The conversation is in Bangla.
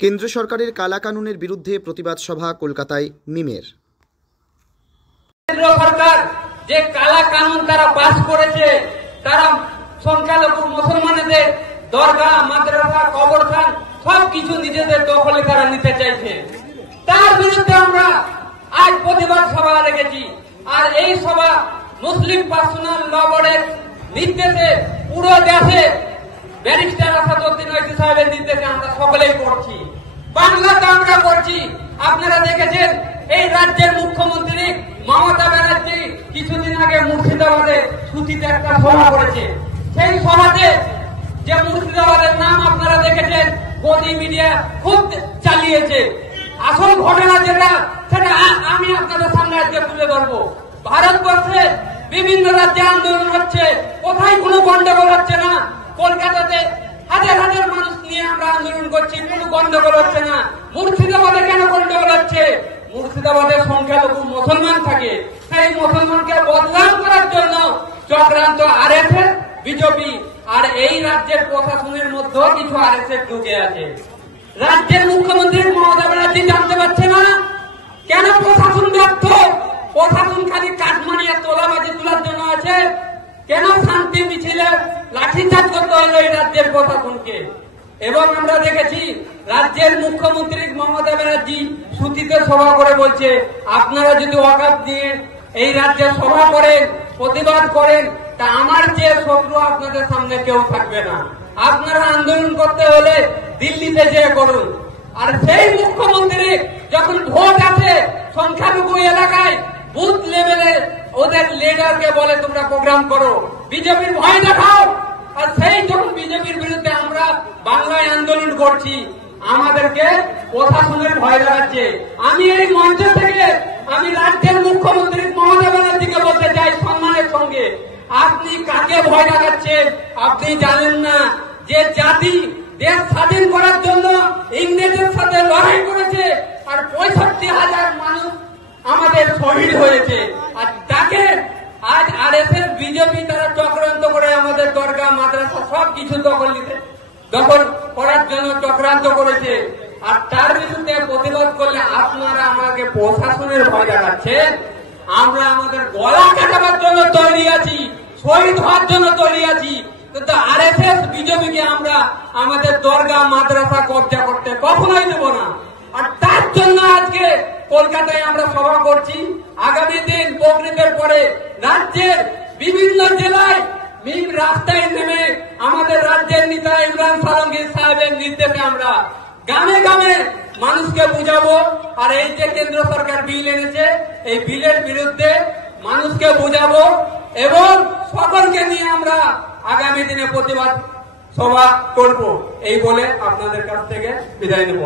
কেন্দ্র সরকারের কালা কানুনের বিরুদ্ধে প্রতিবাদ সভা কলকাতায় মিমের। কেন্দ্র সরকার যে কালা কানুন তারা পাস করেছে, তারা সংখ্যালঘু মুসলমানদের দরগা, মাদ্রাসা, কবরস্থান সবকিছু নিজেদের দখলে তারা নিতে চাইছে। তার বিরুদ্ধে আমরা আজ প্রতিবাদ সভা রেখেছি। আর এই সভা মুসলিম পার্সোনাল ল বোর্ডের নির্দেশে পুরো দেশে ব্যারিস্টার আসাদউদ্দিন ওয়াইসি সাহেবের নির্দেশে আমরা সকলেই করছি। বাংলাতে আমরা করছি। আপনারা দেখেছেন এই রাজ্যের মুখ্যমন্ত্রী মমতা ব্যানার্জি কিছুদিন আগে মুর্শিদাবাদে সুতিতে একটা সভা করেছে। সেই সভাতে যে মুর্শিদাবাদের নাম আপনারা দেখেছেন, গদি মিডিয়া খুব চালিয়েছে। আসল ঘটনা যেটা, সেটা আমি আপনাদের সামনে আজকে তুলে ধরবো। ভারতবর্ষে বিভিন্ন রাজ্যে আন্দোলন হচ্ছে, কোথায় কোনো গন্ডগোল হচ্ছে না। কলকাতাতে হাজার হাজার মানুষ নিয়ে আমরা আন্দোলন করছি, কোনো গন্ডগোল হচ্ছে না। মুর্শিদাবাদে কেন গন্ডগোল হচ্ছে? মুর্শিদাবাদের সংখ্যালঘু মুসলমান থাকে, সেই মুসলমানকে বদনাম করার জন্য চক্রান্ত আরএসএস, বিজেপি আর এই রাজ্যের প্রশাসনের মধ্যেও কিছু আরএসএস ঢুকে আছে। রাজ্যের মুখ্যমন্ত্রী মমতা ব্যানার্জি জানতে পারছে না কেন প্রশাসন ব্যর্থ? প্রশাসন খালি কাঠমানিয়া তোলাবাজি তোলার জন্য আছে। কেন শান্তি মিছিলে লাঠিচার্জ করতে হলো এই রাজ্যের প্রশাসনকে? এবং আমরা দেখেছি রাজ্যের মুখ্যমন্ত্রী মমতা ব্যানার্জি সুতিতে সভা করে বলছে, আপনারা যদি ওয়াকফ দিয়ে এই রাজ্যে সভা করেন, প্রতিবাদ করেন, তা আমার যে শত্রু আপনাদের সামনে কেউ থাকবে না। আপনারা আন্দোলন করতে হলে দিল্লিতে যেয়ে করুন। আর সেই মুখ্যমন্ত্রী যখন ভোট আসে সংখ্যালঘু এলাকায় বুথ লেভেলে ওদের লিডারকে বলে তোমরা প্রোগ্রাম করো, বিজেপির ভয় দেখাও। আর সেই যখন বিজেপির বিরুদ্ধে আমরা বাংলায় আন্দোলন করছি, আমাদেরকে প্রশাসনের ভয় দেখাচ্ছে। আমি এই মঞ্চ থেকে আমি রাজ্যের মুখ্যমন্ত্রী মমতা ব্যানার্জিকে বলতে চাই সম্মানের সঙ্গে, আপনি কাকে ভয় দেখাচ্ছেন? আপনি জানেন না যে জাতি দেশ স্বাধীন করার জন্য ইংরেজের সাথে লড়াই করেছে, আর 65,000 মানুষ আমাদের শহীদ হয়েছে। আর তাকে আজ আরএসএস, বিজেপি তারা চক্রান্ত করে আমাদের দরগা, মাদ্রাসা সবকিছু দখল করার জন্য চক্রান্ত করেছে। আর তার বিরুদ্ধে প্রতিবাদ করলে আপনারা আমাকে প্রশাসনের ভয় দেখাচ্ছেন। আমরা আমাদের গলা কাটাবার জন্য তৈরি আছি, শহীদ হওয়ার জন্য তৈরি আছি, কিন্তু আরএসএস, বিজেপিকে আমরা আমাদের দরগা, মাদ্রাসা কবজা করতে কখনোই দেব না। আর তার জন্য আজকে কলকাতায় আমরা সভা করছি। আগামী দিন বকরিদের পরে রাজ্যের বিভিন্ন জেলায় রাস্তায় নেমে আমাদের রাজ্যের নেতা ইমরান সালঙ্গীর সাহেবের নির্দেশে আমরা গ্রামে গ্রামে মানুষকে বুঝাবো। আর এই যে কেন্দ্র সরকার বিল এনেছে, এই বিলের বিরুদ্ধে মানুষকে বুঝাবো এবং সকলকে নিয়ে আমরা আগামী দিনে প্রতিবাদ সভা করব। এই বলে আপনাদের কাছ থেকে বিদায় নেব।